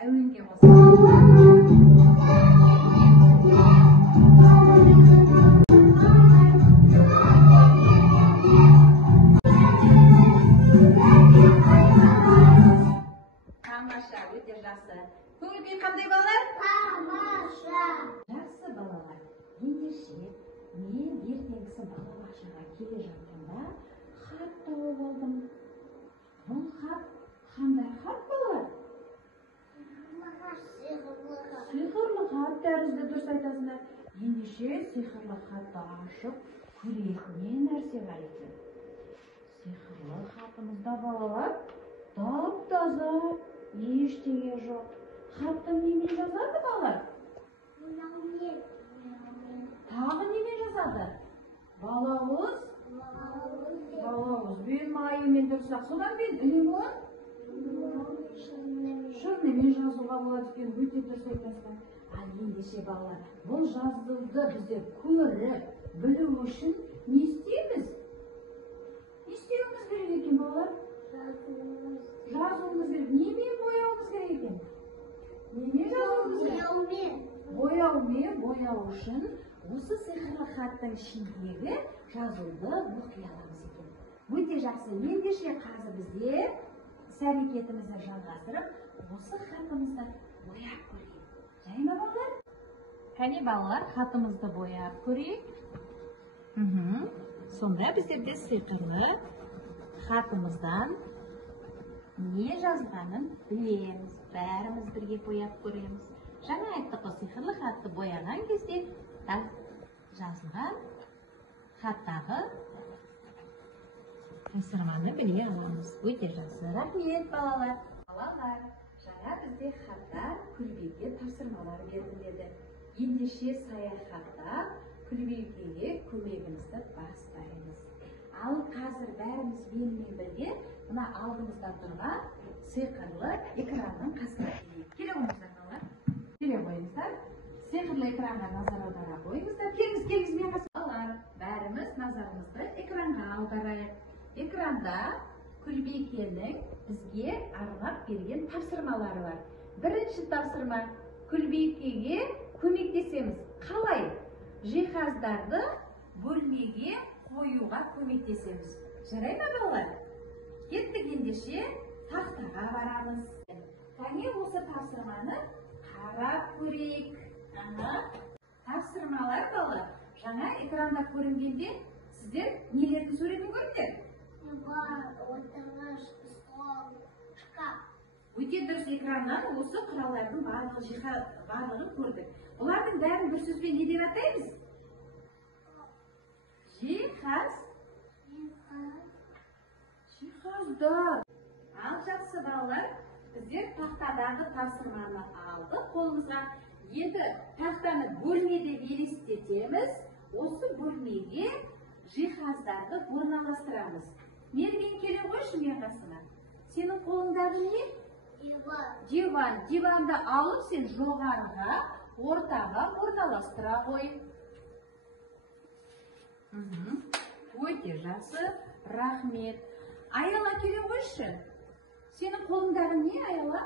әуенге қосып. Тамаша, өте жақсы. Көңіл күй қандай балалар? Тамаша. Жақсы балалар. Ендеше мен ертеңгісі балабақшаға келе жатқанда хат тауып алдым. Бұл хат қандай хат балалар? Сиқырлы хат тәрізді, дұрыс айтасыңдар. Ендеше сиқырлы хатты ашып көрейік, не нәрсе бар екен? Сиқырлы хатымызда балалар тап-таза, ештеңе жоқ. Хатты немен жазады балалар? Тағы немен жазады? Балауыз бен майымен дұрысақ. Содан бен үнемі шырнымен жазуға болады екен, өте дұрыс айтасың. Ал ендеше балалар, бұл жазуды біздер көріп, білу үшін не істейміз? Не істеуіміз керек екен балалар? Жазуымыз керек. Немен бояуымыз керек екен? Немен жазуымыз керек? Бояумен бояу үшін осы сиқырлы хаттың ішіндегі жазуды оқи аламыз екен. Өте жақсы. Ендеше қазір біздер іс-әрекетімізді жалғастырып, осы хатымызды бояп көрейік. Жай ма балалар? Қане балалар, хатымызды бояп көрейік. Сонда біздерде сиқырлы хатымыздан не жазғанын білеміз. Бәріміз бірге бояп көреміз. Жаңа айттық, сиқырлы хатты бояған кезде жазылған хаттағы тапсырманы біле аламыз. Өте жақсы. Рахмет балалар. Балалар, жаңа бізде хаттар Күлбиге тапсырмалар беріледі. Ендеше саяхатта Күлбиге көмегімізді бастаймыз. Ал қазір бәріміз менімен бірге мына алдымызда тұрған сиқырлы экранның қасына келейік. Келе қойыңыздар балалар. Келе қойыңыздар. Сиқырлы экранға назар аудара қойыңыздар. Келіңіз мен қасына. Балалар, бәріміз назарымызды экранға аударайық. Экранда Күлбикенің бізге арнап берген тапсырмалары бар. Бірінші тапсырма, Күлбикеге көмектесеміз. Қалай? Жиһаздарды бөлмеге қоюға көмектесеміз. Жарай ма балалар? Кеттік, ендеше тақтаға барамыз. Кәне осы тапсырманы қарап көрейік. Тапсырмалар балалар. Жаңа экранда көрінгенде сіздер нелердің суретін көрдіңдер? Өте дұрыс, экраннан осы құралдардың барлығын көрдік. Олардың бәрін бір сөзбен не деп атаймыз? Жиһаздар. Ал жақсы балалар, біздер тақтадағы тапсырманы алдық қолымызға. Енді тақтаны бөлме деп елестетеміз. Осы бөлмеге жиһаздарды орналастырамыз. Мерген келе қойшы мен қасына. Сенің қолыңдағы не? Диван. Диванды алып сен жоғарыға, ортаға орналастыра қой. Өте жақсы. Рахмет. Аяла келе қойшы. Сенің қолыңдағы не, Аяла?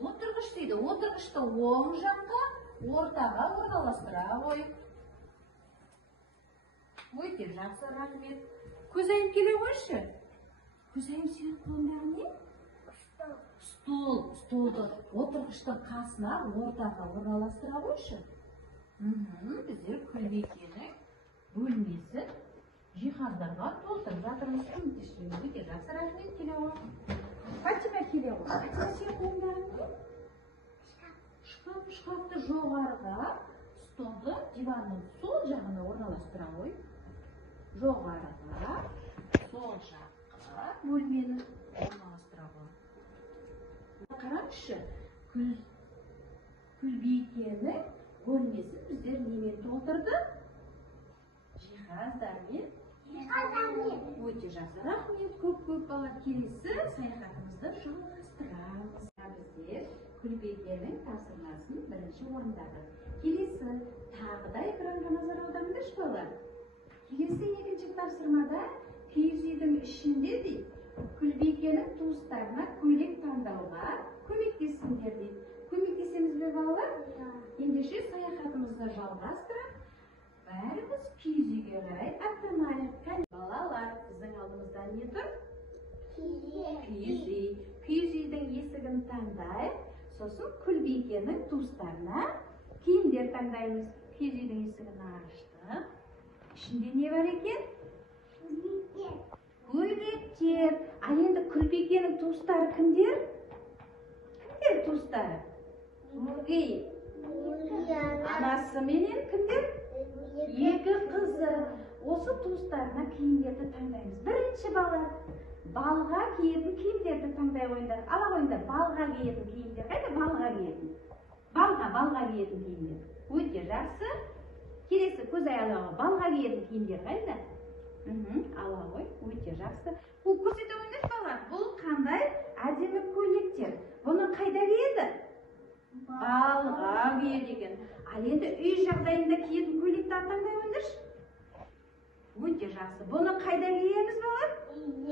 Отырғыш дейді. Отырғышты оң жаққа, ортаға орналастыра қой. Өте жақсы. Рахмет. Көзайым келе қойшы. Көзайым, сенің қолыңдағы не? Стол. Столды отырғыштың қасына, ортаға орналастыра қойшы. Біздер Күлбикенің бөлмесін жиһаздарға толтырып жатырмыз. Өте жақсы. Рахмет. Келе қой. Фатима келе қой. Фатима, сенің қолыңдағы не? Шкафты жоғарыға, столды диванның сол жағына орналастыра қой. Жоғарыға, сол жаққа бөлмені орналастыра қой. Қараңызшы, Күлбикенің бөлмесін біздер немен толтырды? Жиһаздармен. Өте жақсы. Рахмет. Көп балалар. Келесі саяхатымызды жалғастырамыз. Біздер Күлбикенің тапсырмасын бірінші орындадық. Келесі тағы да экранға назар аударыңдаршы балалар. Келесі екінші тапсырмада киіз үйдің ішінде дейді, Күлбикенің туыстарына көйлек таңдауға көмектессіңдер жалғастырып, бәріміз киіз үйге қарай аттанайық. Балалар, біздің алдымызда не тұр? Киіз үй. Киіз үйдің есігін таңдайық, сосын Күлбикенің туыстарына киімдер таңдаймыз. Киіз үйдің есігін аштық. Ішінде не бар екен? Көйлектер. Ал енді Күлбикенің туыстары кімдер? Кімдер туыстары? Өгей. Анасы менен кімдер? Екі қызы. Осы туыстарына киімдерді таңдаймыз. Бірінші балға киетін киімдерді таңдай қойыңдар. Ала қойыңдар, балға киетін киімдер. Қайда балға киетін? Балға киетін киімдер. Өте жақсы. Келесі көз аяғы балға киетін киімдер қайда? Ала қой, өте жақсы. Бұл көрсете қойыңдар балалар. Бұл қандай әдемі көйлектер. Бұны қайда киеді? Балға киеді екен. Ал енді үй жағдайында киетін көйлекті таңдай қойыңдаршы. Өте жақсы. Бұны қайда киеміз балалар?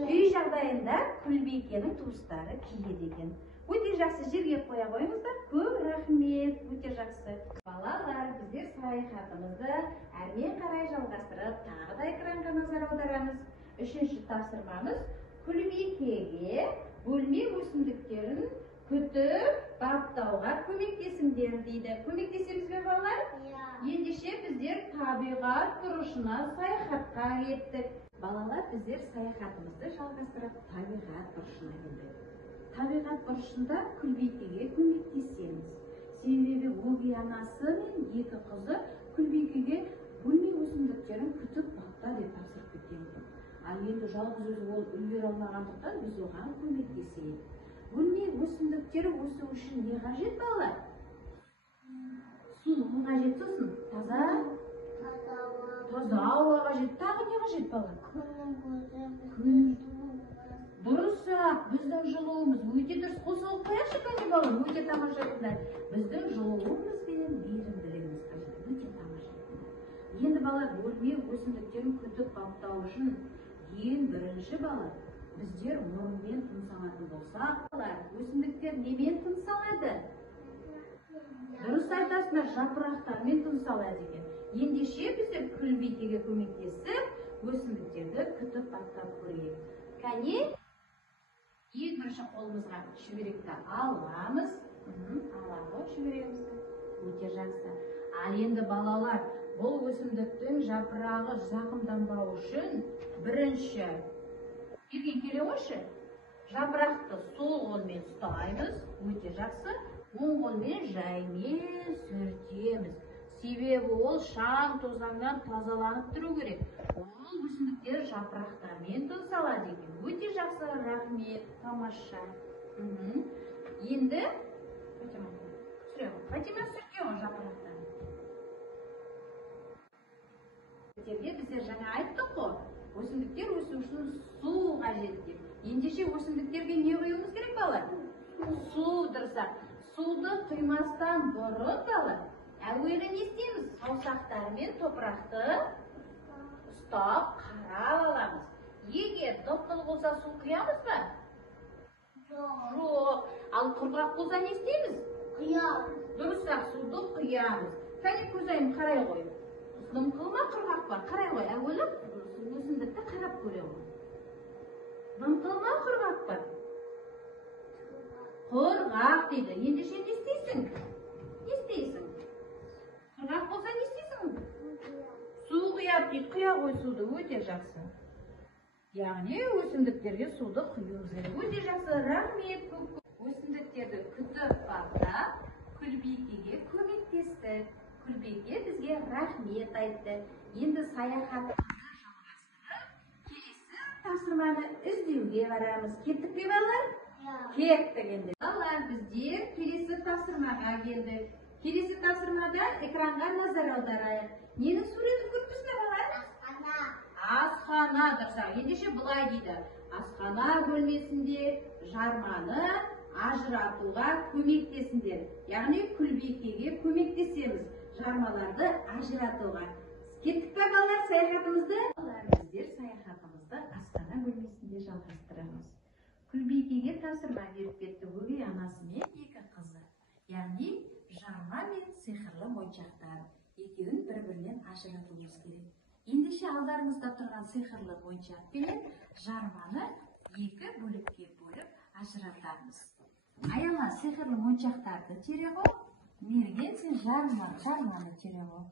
Үй жағдайында Күлбикенің туыстары киеді екен. Өте жақсы, жерге қоя қойыңыздар. Көп рахмет. Өте жақсы. Балалар, біздер саяхатымызды әрмен қарай жалғастырып, тағы да экранға назар аударамыз. Үшінші тапсырмамыз Күлбикеге бөлме өсімдіктерін күтіп, баптауға көмектесіңдер дейді. Көмектесеміз бе балалар? Ендеше біздер табиғат бұрышына саяхатқа кеттік. Балалар, біздер саяхатымызды жалғастырып, табиғат бұрышына келдік. Табиғат бұрышында Күлбикеге көмектесеміз. Себебі өгей анасы мен екі қызы Күлбикеге бөлме өсімдіктерін күтіп бапта деп тапсырып кеткен. Ал енді жалғыз өзі ол үлгере алмағандықтан біз оған көмектесейік. Бөлме өсімдіктері өсу үшін не қажет балалар? Су қажет, сосын таза ауа қажет. Тағы не қажет балалар? Дұрыс-ақ, біздің жылуымыз өте дұрыс. Қосылып қояшы кәне балалар, өте тамаша. Біздің жылуымыз бен мейірімділігіміз қажет. Өте тамаша. Енді балалар, бөлме өсімдіктерін күтіп баптау үшін ең бірінші балалар, біздер мұрынмен тыныс алатын болсақ, өсімдіктер немен тыныс алады? Дұрыс айтасыңдар, жапырақтармен тыныс алады екен. Ендеше біздер Күлбикеге көмектесіп, өсімдіктерді күтіп баптап көрейік. Кәне, ең бірінші қолымызға шүберекті аламыз. Алағы шүберегімізді. Өте жақсы. Ал енді балалар, бұл өсімдіктің жапырағы зақымданбау үшін бірінші елге келе қойшы. Жапырақты сол қолмен ұстаймыз. Өте жақсы. Оң қолмен жаймен сүртеміз. Себебі ол шаң тозаңнан тазаланып тұру керек. Ол өсімдіктер жапырақтармен тыныс алады екен. Өте жақсы, рахмет, тамаша. Енді Фатима сүрткен ғой жапырақтарын. Біздер жаңа айттық қой, өсімдіктер өсу үшін су қажет деп. Ендеше өсімдіктерге не құюымыз керек балалар? Су, дұрыс-ақ. Суды құймастан бұрын балалар, әуелі не істейміз? Саусақтармен топырақты ұстап, қарап аламыз. Егер дып-дып болса су құямыз ба? Жоқ. Ал құрғақ болса не істейміз? Құямыз. Дұрыс-ақ, суды құямыз. Кәне көзайым қарай қой. Дымқыл ма, құрғақ па? Қарай қой. Әуелі өсімдікті қарап көре қой. Дымқыл ма, құрғақ па? Құрғақ дейді. Ендеше не істейсің? Не істейсің? Құрғақ болса не істейсің? Су құяп дейді. Құя қой суды. Өте жақсы. Яғни өсімдіктерге суды құюымыз керек. Өте жақсы. Рахмет. Өсімдіктерді күтіп баптап, Күлбикеге көмектесті. Күлбике бізге рахмет айтты. Енді саяхатымызды жалғастырып, келесі тапсырманы іздеуге барамыз. Кеттік пе балалар? Кеттік енді. Балалар, біздер келесі тапсырмаға келдік. Келесі тапсырмада экранға назар аударайық. Ненің суретін көріп тұрсыздар балалар? Асхана. Дұрыс-ақ. Ендеше былай дейді. Асхана бөлмесінде жарманы ажыратуға көмектесіңдер. Яғни Күлбикеге көмектесеміз жармаларды ажыратуға. Кеттік пе балалар саяхатымызды? Балалар, біздер саяхатымызды асхана бөлмесінде жалғастырамыз. Күлбикеге тапсырма беріп кетті өгей анасы мен екі қызы. Яғни жарма мен сиқырлы моншақтар. Екеуін ажыратуымыз керек. Ендеше алдарыңызда тұрған сиқырлы моншақ пен жарманы екі бөлікке бөліп ажыратамыз. Аяла сиқырлы моншақтарды тере ғой. Мерген сен жарманы тере ғой.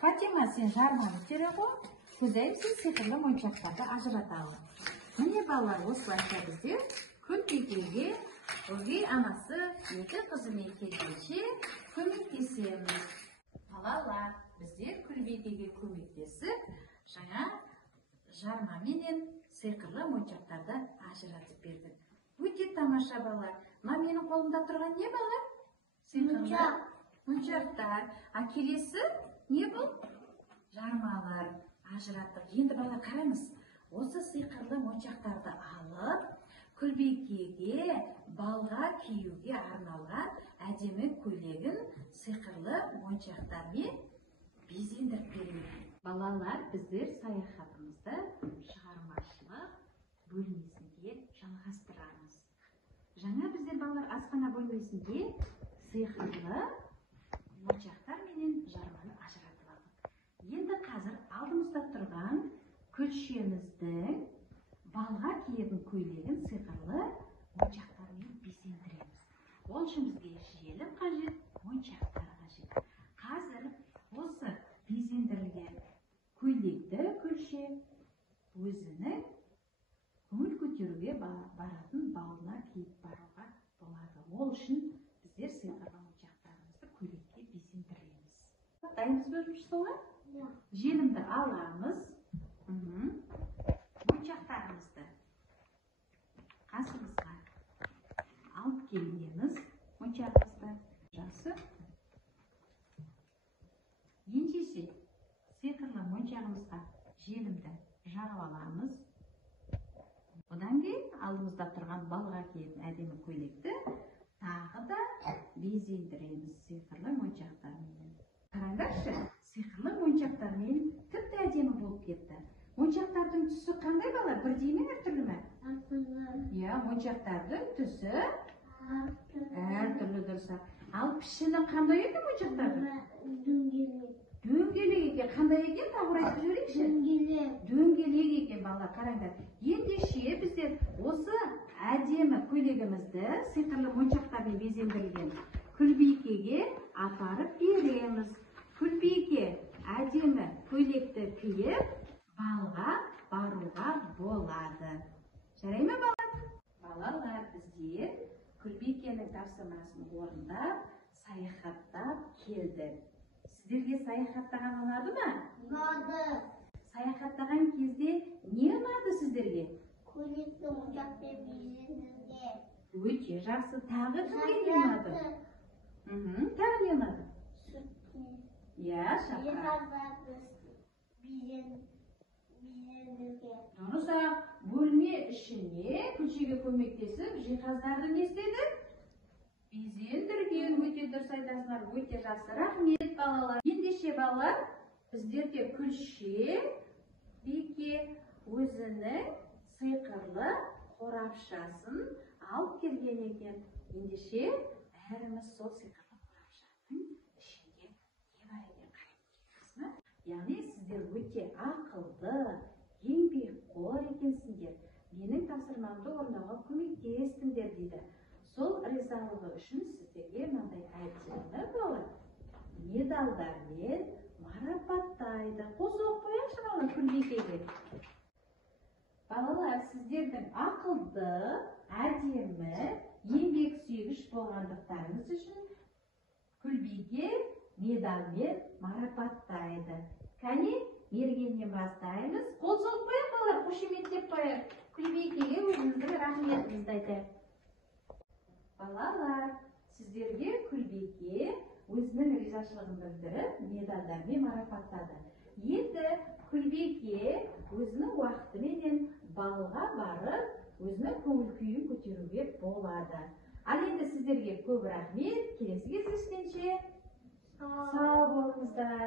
Фатима сен жарманы тере ғой. Күзәйім сен сиқырлы моншақтарды ажыраталы. Міне балалар, осылайша біздер Күлбикеге өгей анасы екі қызымен келгенше көмектесеміз. Балалар, біздер Күлбикеге көмектесіп, жаңа жарма менен сиқырлы моншақтарды ажыратып бердік. Өте тамаша балалар. Мына менің қолымда тұрған не балалар? Сиқырлы моншақтар. А келесі не бұл? Жармалар. Ажыраттық. Енді бала қараңыз. Осы сиқырлы моншақтарды алып, Күлбикеге балға киюге арналған әдемі көйлегін сиқырлы моншақтармен безендіріп береді. Балалар, біздер саяхатымызды шығармашылық бөлмесінде жалғастырамыз. Жаңа біздер балалар асхана бөлмесінде сиқырлы моншақтар менен жарманы ажыратып алдық. Енді қазір алдымызда тұрған күлшеміздің балға киетін көйлегін сиқырлы моншақтармен безендіреміз. Ол үшін бізге желім қажет, моншақтар қажет. Қазір осы безендірілген көйлекті күлше өзінің көңіл көтеруге баратын балына киіп баруға болады. Ол үшін біздер сиқырлы моншақтарымызды көйлекке безендіреміз. Дайынбыз бөлімшісі? Желімді аламыз. Моншақтарымызды қасымызға алып келеміз. Моншағымызды жасы. Ендеше сиқырлы моншағымызға желімді жағып аламыз. Одан кейін алдымызда тұрған балға киетін әдемі көйлекті тағы да безендіреміз сиқырлы моншақтармен. Қараңдаршы, сиқырлы моншақтармен тіпті әдемі болып кетті. Моншақтардың түсі қандай балалар? Бірдей ме, әртүрлі ме? Иә, моншақтардың түсі әртүрлі дұрыс. Ал пішіні қандай екен моншақтардың? Дөңгелек екен. Қандай екен? Тағы айтып жіберейікші? Дөңгелек екен балалар, қараңдар. Ендеше біздер осы әдемі көйлегімізді сиқырлы моншақтармен безендірілген Күлбикеге апарып береміз. Күлбике әдемі көйлекті киіп балға баруға болады. Жарай ма балалар? Балалар, біздер Күлбикенің тапсырмасын орындап, саяхаттап келдік. Сіздерге саяхаттаған ұнады ма? Ұнады. Саяхаттаған кезде не ұнады сіздерге? Көйлекті моншақпен безендірген. Өте жақсы. Тағы кімге не ұнады? Тағы не ұнады? Иә, шапқа. Дұрыс, бөлме ішіне күлшеге көмектесіп, жиһаздарды не істеді? Безендірген. Өте дұрыс айтасыңдар, өте жақсы. Рахмет балалар. Ендеше балалар, біздерде күлше Бике өзінің сиқырлы қорапшасын алып келген екен. Ендеше бәріміз сол сиқырлы қорапшаның ішінде не бар екен қарап көресіздер. Яғни сіздер өте ақылды, еңбекқор екенсіңдер. Менің тапсырмамды орындауға көмектестіңдер дейді. Сол ризалығы үшін сіздерге мынандай әдемі балалар медалдармен марапаттайды. Қол соғып қояйықшы балалар Күлбикеге. Балалар, сіздердің ақылды, әдемі, еңбексүйгіш болғандықтарыңыз үшін Күлбике медалмен марапаттайды. Кәне, мергеннен бастаймыз. Қол соғып қояйық балалар, қошеметтеп қояйық. Күлбикеге өзіміздің рахметімізді айтайық. Балалар, сіздерге Күлбике өзінің ризашылығын білдіріп, медальдармен марапаттады. Енді Күлбике өзінің уақытыменен балға барып, өзінің көңіл күйін көтеруге болады. Ал енді сіздерге көп рахмет. Келесі кездескенше сау болыңыздар.